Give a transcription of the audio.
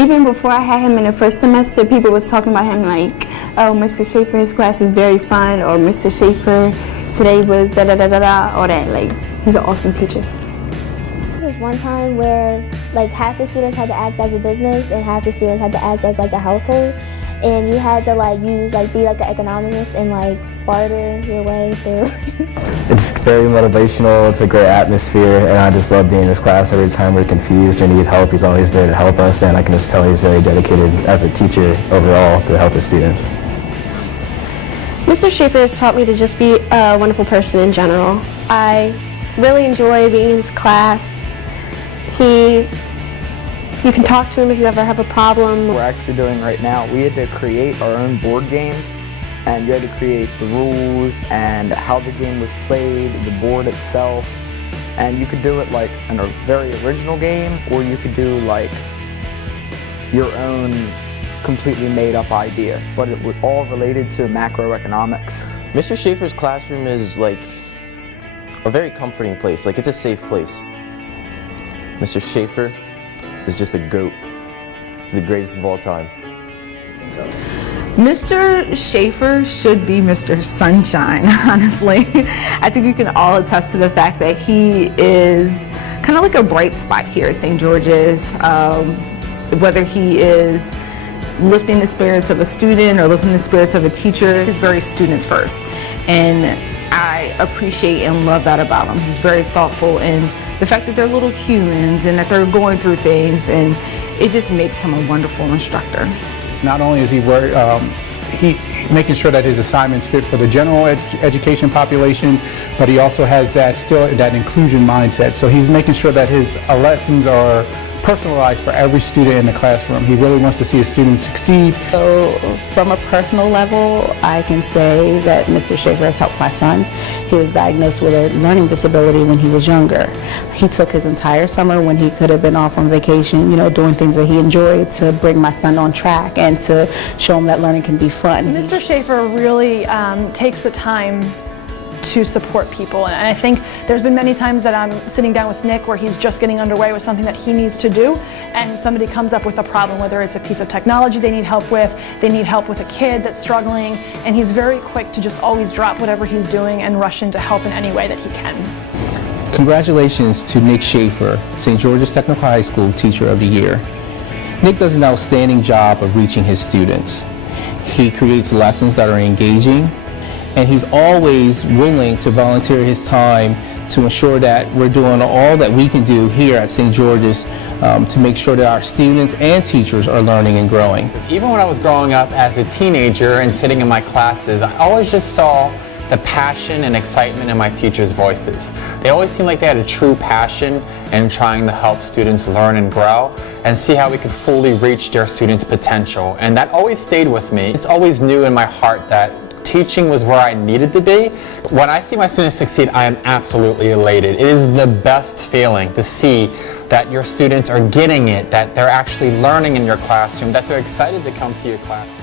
even before I had him in the first semester, people was talking about him like, oh, Mr. Schaefer, his class is very fun, or Mr. Schaefer, today was da-da-da-da-da, all that. Like, he's an awesome teacher. There was one time where like half the students had to act as a business and half the students had to act as like a household, and you had to like be like an economist and like barter your way through. It's very motivational, it's a great atmosphere, and I just love being in this class. Every time we're confused or need help, he's always there to help us, and I can just tell he's very dedicated as a teacher overall to help his students. Mr. Schaefer has taught me to just be a wonderful person in general. I really enjoy being in his class. You can talk to him if you ever have a problem. We're actually doing right now, we had to create our own board game, and you had to create the rules and how the game was played, the board itself, and you could do it like in a very original game, or you could do like your own completely made up idea, but it was all related to macroeconomics. Mr. Schaefer's classroom is like a very comforting place, like it's a safe place. Mr. Schaefer is just a GOAT. He's the greatest of all time. Mr. Schaefer should be Mr. Sunshine, honestly. I think we can all attest to the fact that he is kind of like a bright spot here at St. George's. Whether he is lifting the spirits of a student or lifting the spirits of a teacher, he's very students first. And I appreciate and love that about him. He's very thoughtful in the fact that they're little humans and that they're going through things, and it just makes him a wonderful instructor. Not only is he making sure that his assignments fit for the general education population, but he also has that inclusion mindset. So he's making sure that his lessons are personalized for every student in the classroom. He really wants to see his students succeed. So from a personal level, I can say that Mr. Schaefer has helped my son. He was diagnosed with a learning disability when he was younger. He took his entire summer when he could have been off on vacation, doing things that he enjoyed, to bring my son on track and to show him that learning can be fun. Mr. Schaefer really takes the time to support people, and I think there's been many times that I'm sitting down with Nick where he's just getting underway with something that he needs to do, and somebody comes up with a problem, whether it's a piece of technology they need help with, they need help with a kid that's struggling, and he's very quick to just always drop whatever he's doing and rush in to help in any way that he can. Congratulations to Nick Schaefer, St. George's Technical High School Teacher of the Year. Nick does an outstanding job of reaching his students. He creates lessons that are engaging, and he's always willing to volunteer his time to ensure that we're doing all that we can do here at St. George's to make sure that our students and teachers are learning and growing. Even when I was growing up as a teenager and sitting in my classes, I always just saw the passion and excitement in my teachers' voices. They always seemed like they had a true passion in trying to help students learn and grow and see how we could fully reach their students' potential. And that always stayed with me. It's always knew in my heart that teaching was where I needed to be. When I see my students succeed, I am absolutely elated. It is the best feeling to see that your students are getting it, that they're actually learning in your classroom, that they're excited to come to your classroom.